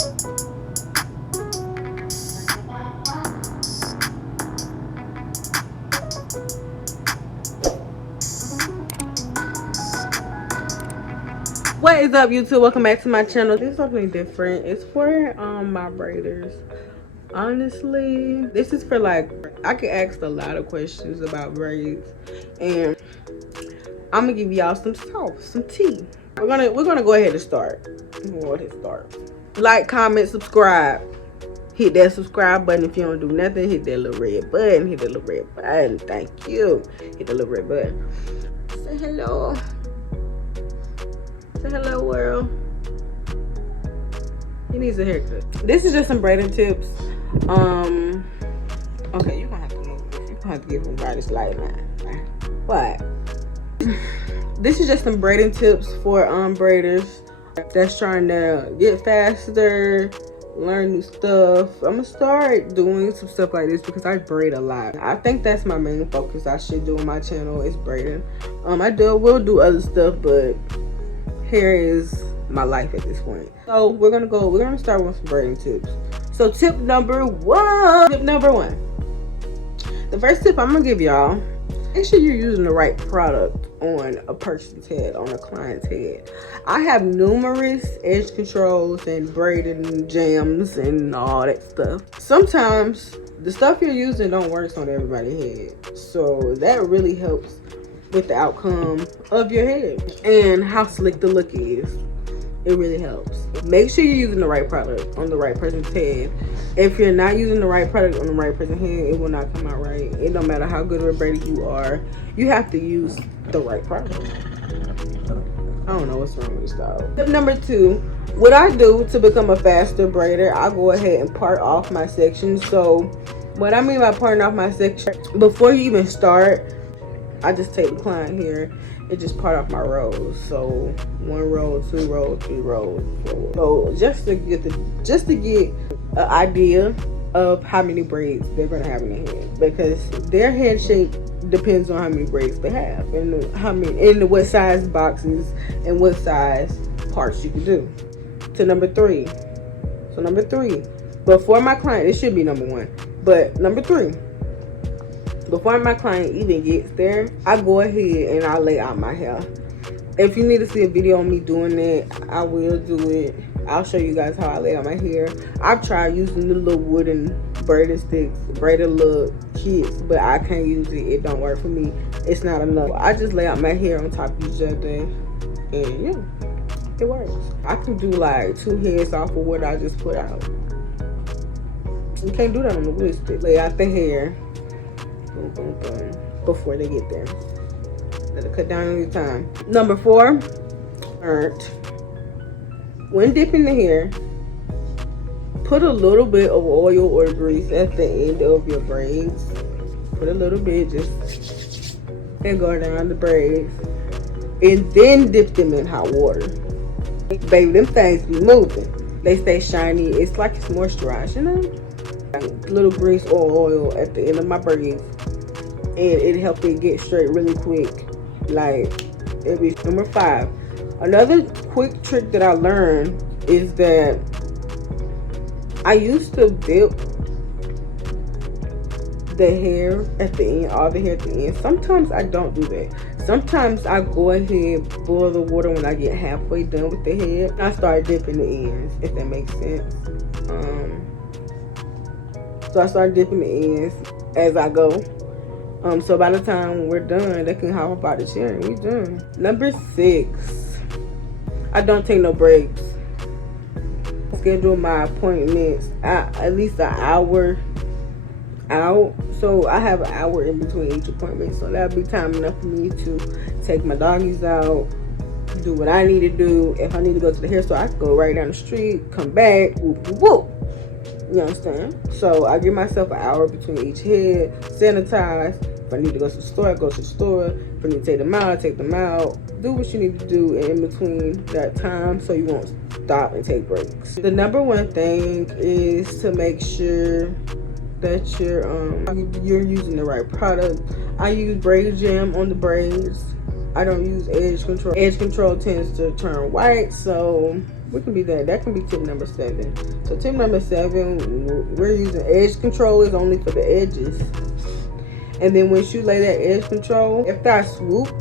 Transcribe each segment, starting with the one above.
What is up, YouTube? Welcome back to my channel. This is something different. It's for my braiders. Honestly, this is for, like, I get asked a lot of questions about braids, and I'm gonna give y'all some sauce, some tea. We're gonna go ahead and start. We'll go ahead and start. Like, comment, subscribe. Hit that subscribe button. If you don't do nothing, hit that little red button. Hit that little red button. Thank you. Hit the little red button. Say hello. Say hello, world. He needs a haircut. This is just some braiding tips. Okay, you're gonna have to move this. You're gonna have to give him this light line. What? This is just some braiding tips for braiders that's trying to get faster, learn new stuff. I'm gonna start doing some stuff like this because I braid a lot. I think that's my main focus I should do on my channel is braiding. I will do other stuff, but hair is my life at this point. So we're gonna start with some braiding tips. So tip number one. The first tip I'm gonna give y'all, make sure you're using the right product on a person's head, on a client's head. I have numerous edge controls and braiding jams and all that stuff. Sometimes the stuff you're using don't work on everybody's head. So that really helps with the outcome of your head and how slick the look is. It really helps. Make sure you're using the right product on the right person's head. If you're not using the right product on the right person's head, it will not come out right. It don't matter how good of a braider you are, you have to use the right product. I don't know what's wrong with this dog. Tip number two, what I do to become a faster braider, I go ahead and part off my section. So what I mean by parting off my section, before you even start, I just take the client here and just part off my rows. So 1 row, 2 rows, 3 rows, 4 rows. So just to get an idea of how many braids they're gonna have in their head, because their head shape depends on how many braids they have and what size boxes and what size parts you can do. To number three. So number three, before my client, it should be number one, but number three. Before my client even gets there, I go ahead and I lay out my hair. If you need to see a video on me doing it, I will do it. I'll show you guys how I lay out my hair. I've tried using the little wooden braiding sticks, braided little kits, but I can't use it. It don't work for me. It's not enough. I just lay out my hair on top of each other, and yeah, it works. I can do like 2 heads off of what I just put out. You can't do that on the wood stick. Lay out the hair. Boom, boom, boom, before they get there. That'll cut down on your time. Number 4, when dipping the hair, put a little bit of oil or grease at the end of your braids. Put a little bit, just, and go down the braids, and then dip them in hot water. Baby, them things be moving. They stay shiny. It's like it's moisturized, you know? Little grease or oil at the end of my braids, and it helped it get straight really quick. Like, it'll be number 5. Another quick trick that I learned is that I used to dip the hair at the end, all the hair at the end. Sometimes I don't do that. Sometimes I go ahead, boil the water when I get halfway done with the head, and I start dipping the ends, if that makes sense. So I start dipping the ends as I go. So by the time we're done, they can hop up out the chair and we done. Number 6, I don't take no breaks. I schedule my appointments at least an hour out. So I have an hour in between each appointment. So that'll be time enough for me to take my doggies out, do what I need to do. If I need to go to the hair store, I can go right down the street, come back, whoop, whoop, whoop. You understand? So I give myself an hour between each head, sanitize. If I need to go to the store, I go to the store. If I need to take them out, I take them out. Do what you need to do in between that time so you won't stop and take breaks. The number 1 thing is to make sure that you're using the right product. I use braid jam on the braids. I don't use edge control. Edge control tends to turn white, so we can be that can be tip number 7. So tip number 7, we're using edge control is only for the edges. And then once you lay that edge control, after I swoop,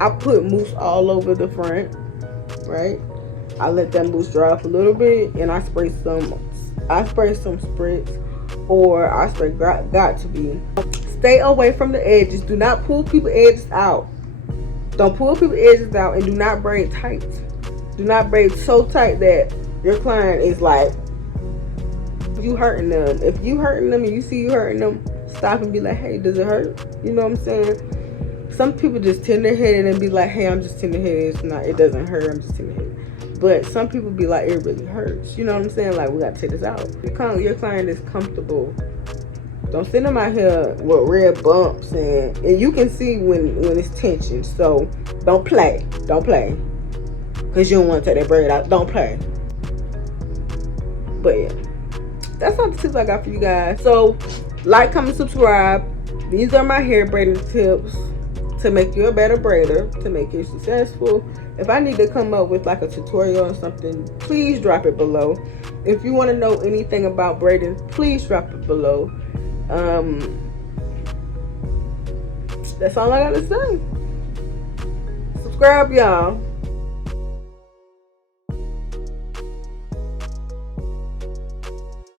I put mousse all over the front, right? I let that mousse dry up a little bit, and I spray some spritz, or I spray got to be. Stay away from the edges. Do not pull people's edges out. Don't pull people's edges out, and do not braid tight. Do not braid so tight that your client is like, you hurting them. If you hurting them and you see you hurting them, stop and be like, hey, does it hurt? You know what I'm saying? Some people just tender-headed and be like, hey, I'm just tender-headed. It doesn't hurt. I'm just tender-headed. But some people be like, it really hurts. You know what I'm saying? Like, we got to take this out. Your client is comfortable. Don't send them out here with red bumps. And you can see when it's tension. So, don't play. Don't play. Because you don't want to take that braid out. Don't play. But, yeah. That's all the tips I got for you guys. So, like, comment, subscribe. These are my hair braiding tips to make you a better braider, to make you successful. If I need to come up with like a tutorial or something, please drop it below. If you want to know anything about braiding, please drop it below. That's all I got to say. Subscribe, y'all.